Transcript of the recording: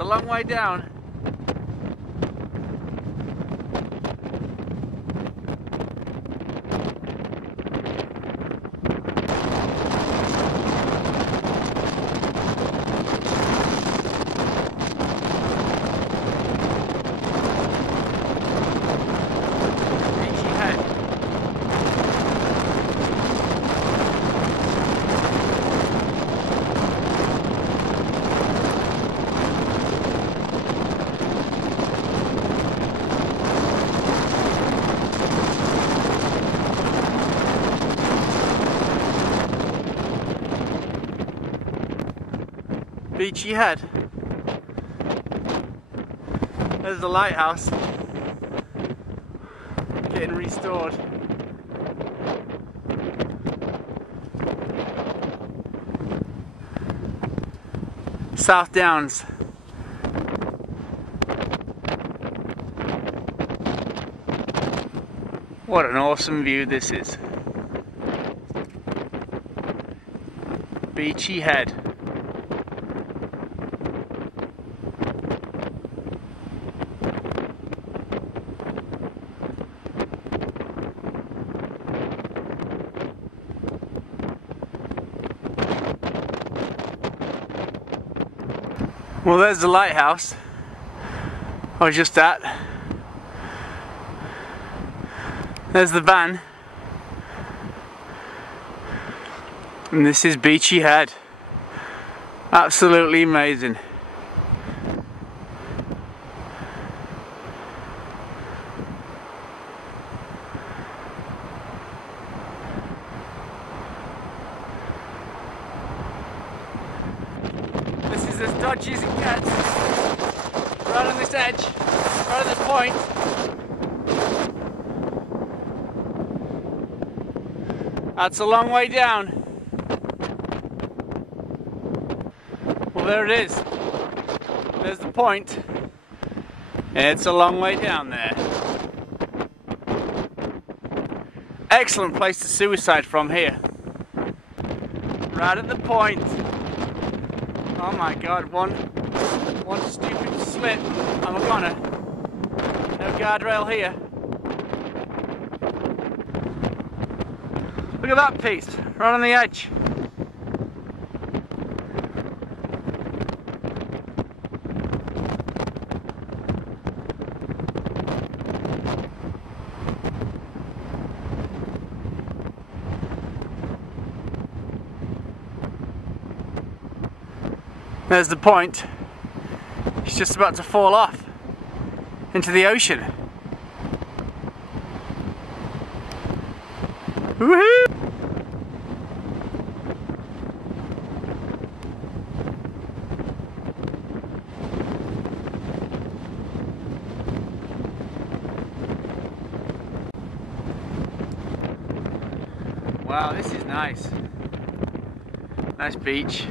It's a long way down. Beachy Head. Beachy Head. There's the lighthouse getting restored. South Downs. What an awesome view this is. Beachy Head. Well, there's the lighthouse I was just at. There's the van. And this is Beachy Head. Absolutely amazing. This is as dodgy as it gets. Right on this edge, right on this point. That's a long way down. Well, there it is. There's the point. It's a long way down there. Excellent place to suicide from here. Right at the point. Oh my god, one stupid slip, I'm a goner. No guardrail here. Look at that piece, right on the edge. There's the point. It's just about to fall off into the ocean. Woohoo! Wow, this is nice. Nice beach.